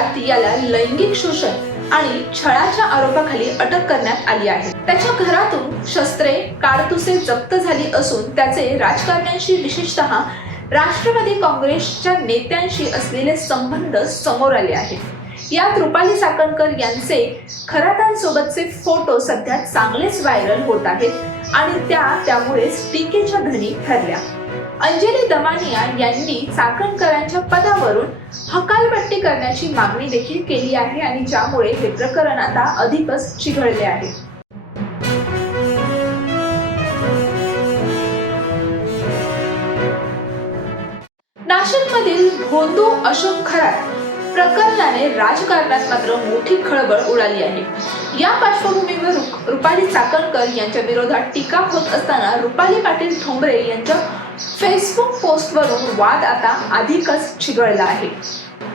गुजरात याला लैंगिक शोषण आणि छळाच्या आरोपाखाली अटक करण्यात आली आहे। त्याच्या घरातून शस्त्रे, कारतुसे जप्त झाली असून त्याचे राजकारण्यांशी विशेषतः राष्ट्रवादी काँग्रेसच्या नेत्यांशी असलेले संबंध समोर आले आहेत। यात रुपाली चाकणकर यांचे खरातांसोबतचे फोटो सध्या चांगलेच व्हायरल होत आहेत आणि त्यामुळेच टीकेच्या धनी ठरल्या। अंजली दमानिया यांनी चाकणकरांच्या पदावरून हकालपट्टी करण्याची मागणी देखील केली आहे आणि ज्यामुळे हे प्रकरण आता अधिकच चिघळले आहे। नाशिकमधील भोंदू अशोक खरात प्रकरणाने राजकारणात मात्र मोठी खळबळ उडाली आहे। या पार्श्वभूमीवर रुपाली चाकणकर यांच्या विरोधात टीका होत असताना रुपाली पाटील ठोंबरे यांच्या फेसबुक पोस्टवरून वाद आता अधिकच चिघळला आहे।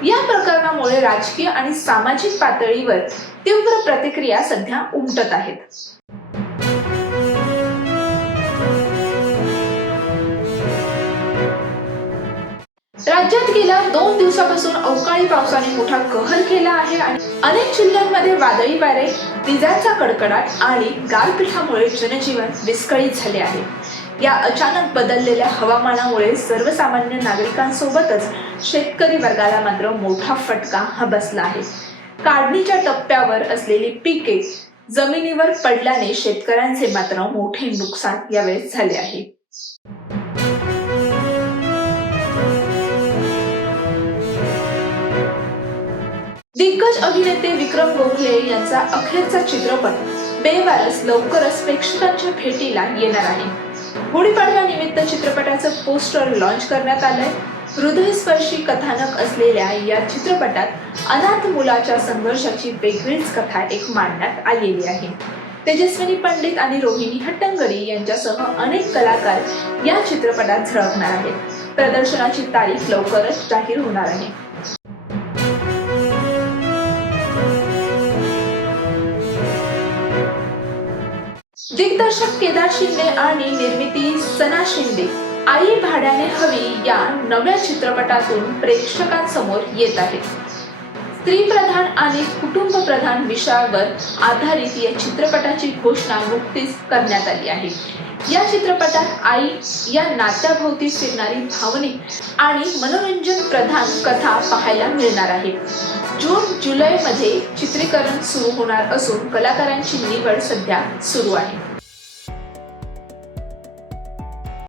या प्रकरणामुळे राजकीय आणि सामाजिक पातळीवर तीव्र प्रतिक्रिया सध्या उमटत आहेत। राज्यात गेल्या 2 दिवसापासून अवकाळी पावसाने मोठा कहर केला आहे आणि अनेक जिल्ह्यांमध्ये वादळी वारे, विजांचा कडकडाट आणि गारपिटीमुळे जनजीवन विस्कळीत झाले आहे। या अचानक बदललेल्या हवामानामुळे सर्वसामान्य नागरिकांसोबतच शेतकरी वर्गाला मात्र मोठा फटका बसला आहे। काढणीच्या टप्प्यावर असलेली पिके जमिनीवर पडल्याने शेतकऱ्यांचे मात्र मोठे नुकसान यावेळी झाले आहे। दिग्गज अभिनेते विक्रम गोखले यांचा अखेरचा चित्रपट बेवारस लवकरच प्रेक्षकांच्या भेटीला येणार आहे। गुढीपाडव्यानिमित्त चित्रपटाचं पोस्टर लॉन्च करण्यात आलंय। हृदयस्पर्शी कथानक असलेल्या या चित्रपटात अनाथ मुलाच्या संघर्षाची वेगळीच कथा मांडण्यात आलेली आहे। तेजस्विनी पंडित आणि रोहिणी हट्टंगडी यांच्यासह अनेक कलाकार या चित्रपटात झळकणार आहेत। प्रदर्शनाची तारीख लवकरच जाहीर होणार आहे। दिग्दर्शक केदार शिंदे आणि निर्मिती सना शिंदे आई भाड्याने हवी या नव्या चित्रपटातून प्रेक्षकांसमोर येत आहेत। स्त्रीप्रधान आणि कुटुंबप्रधान विषयावर आधारित या चित्रपटाची घोषणा नुकतीच करण्यात आली आहे। या चित्रपटात आई या नात्याभोवती फिरणारी भावनिक आणि मनोरंजन प्रधान कथा पाहायला मिळणार आहे। जून-जुलै मध्ये चित्रीकरण सुरू होणार असून कलाकारांची निवड सध्या सुरू आहे।